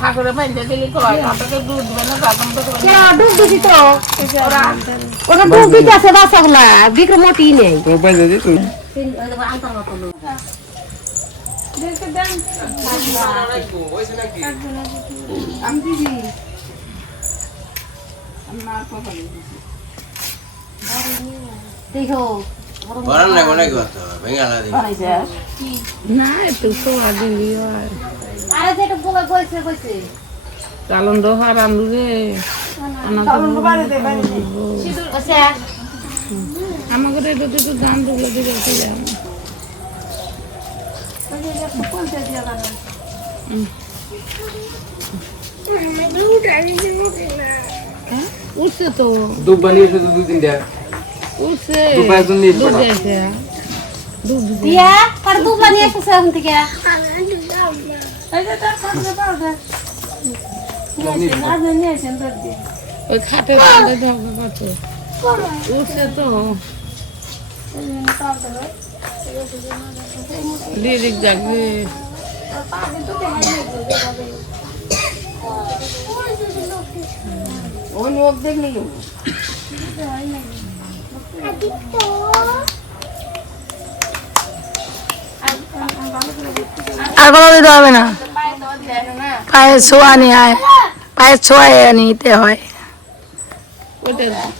ঠাকুরের বাড়িতে গেলে দুধ ওটা দুধ দিতে আছে বাচ্চাগুলা বিক্রি মোটেই নেই। না একটু সোয়া দিলি চালন দোহা রান্ধু রে আমাকে এটা তো দাম দুগুলো দিকে উঠছে তো দুধ বানিয়েছে তো 2-3টা উঠছে দুধ একজন নিয়ে দুধ দিয়েছে দুধ দিয়া আর দুধ বানিয়ে এসেছে এখন থেকে ওই খাটে উঠছে তো লিরিক যাবে ও লোক দেখলি আর কোনো দিতে হবে না, পায়ের ছোঁয়া নিয়ে আয়, পায়ের ছোঁয়া নিতে হয়।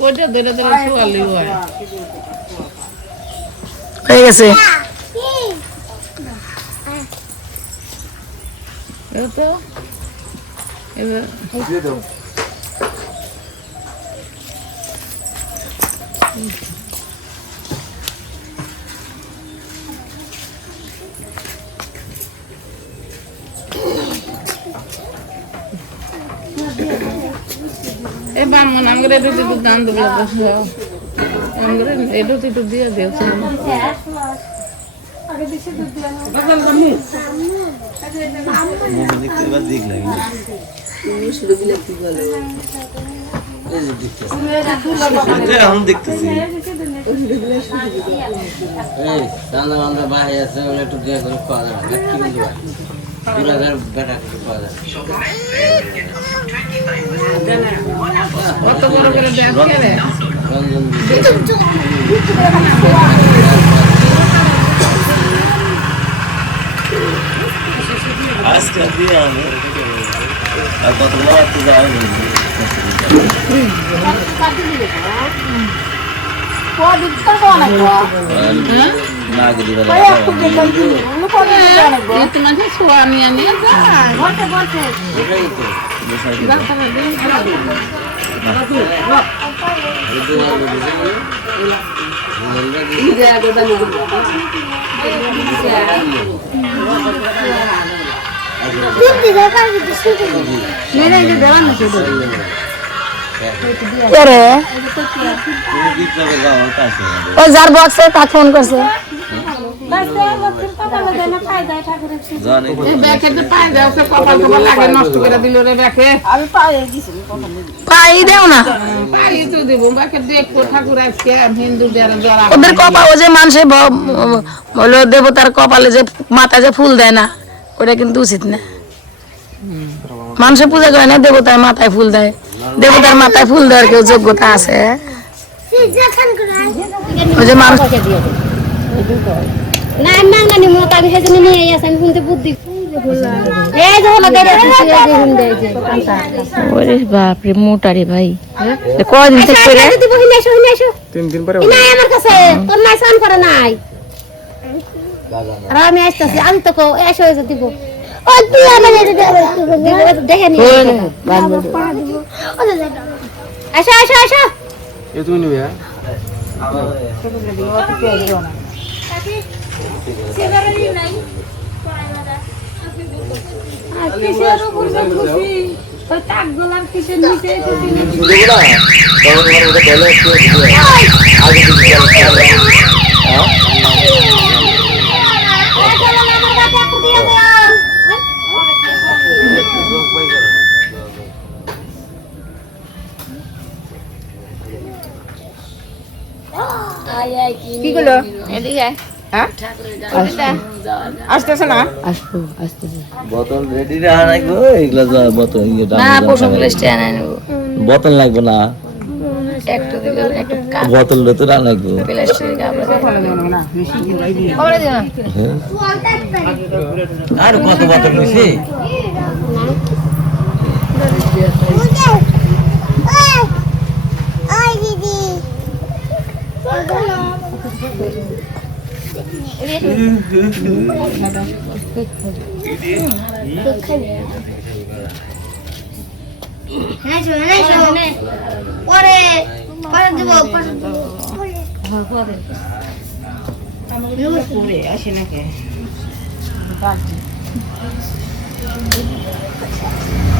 ওইটা ধরে ধরে শোয়ালি হয় হয়ে গেছে তো এবার এ বামন আমাকে এটা একটু দান দেবো আমাকে এটা একটু দিয়ে দিয়েছে দেখতেছি বাহির আছে একটু দিয়ে করে খাওয়া যাবে কত বড় করে দেখে রে আজকে দিয়ে আমি আর কতগুলো বাড়তে যাওয়া তোমাকে শোয়া নিয়ে নিয়ে ওই যার বক্সে তাকে ফোন করছে পাই দেও না ওদের কপাল ও যে মানুষে বলো দেবতার কপালে যে মাথায় যে ফুল দেয় না ওটা কিন্তু উচিত না। মানুষে পূজা করে না দেবতার মাথায় ফুল দেয়, দেবতার মাথায় ফুল দেওয়ার কেউ যোগ্যতা আছে? ওই যে মানুষ না মাঙ্গানি মত আমি সেজন্য নিয়ে আসি আমি শুনতে বুদ্ধি এই যে হলো গাড়ি আছে এই যে হুন্ডা এই যে ওরে বাপ রে মোটারে ভাই কয়দিন থেকে করে দিব হিনে এসো 3 দিন পরে নাই আমার কাছে তোর নাই সান করে নাই আর আমি আসতেছি আমি তো কো এসো এসে দিব ও তুই আমার দেখে নি আসো আসো আসো এ তুমি নিবে কি গুলো এদিকে হ্যাঁ আসতেছে না বোতল রেডি রাখবো এগুলা বোতল না প্রথম লিস্টে আনাই নেব বোতল লাগবে না একটু দিলে একটু কাপ বোতল তো রাখবো প্লাস্টিক আমরা ওরে দিও আর কত বোতল নিছি পরে পরে দেব করে আসে নাকি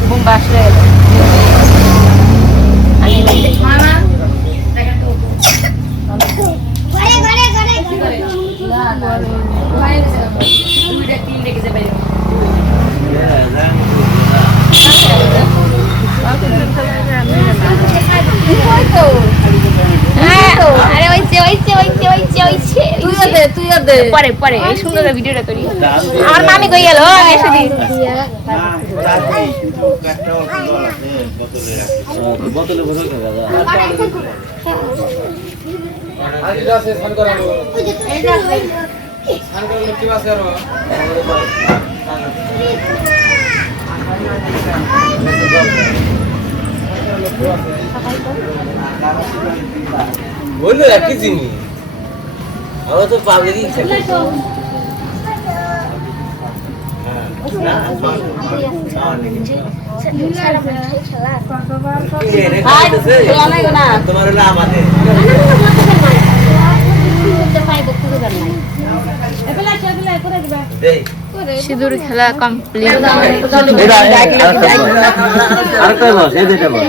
বোম্বা আসলে আরে ওইছে ওইছে ওইছে ওইছে ওইছে তুইও দে পরে পরে এই সুন্দর ভিডিওটা করি আমার মামি কই গেল আমি এসে দিই বোতলে বোতল বললো একই জিনিস আমরা তো পাবলিকই তোমার হলো আমাদের সিঁদুর খেলা কমপ্লিট আরেকটা বস এই দুইটা বস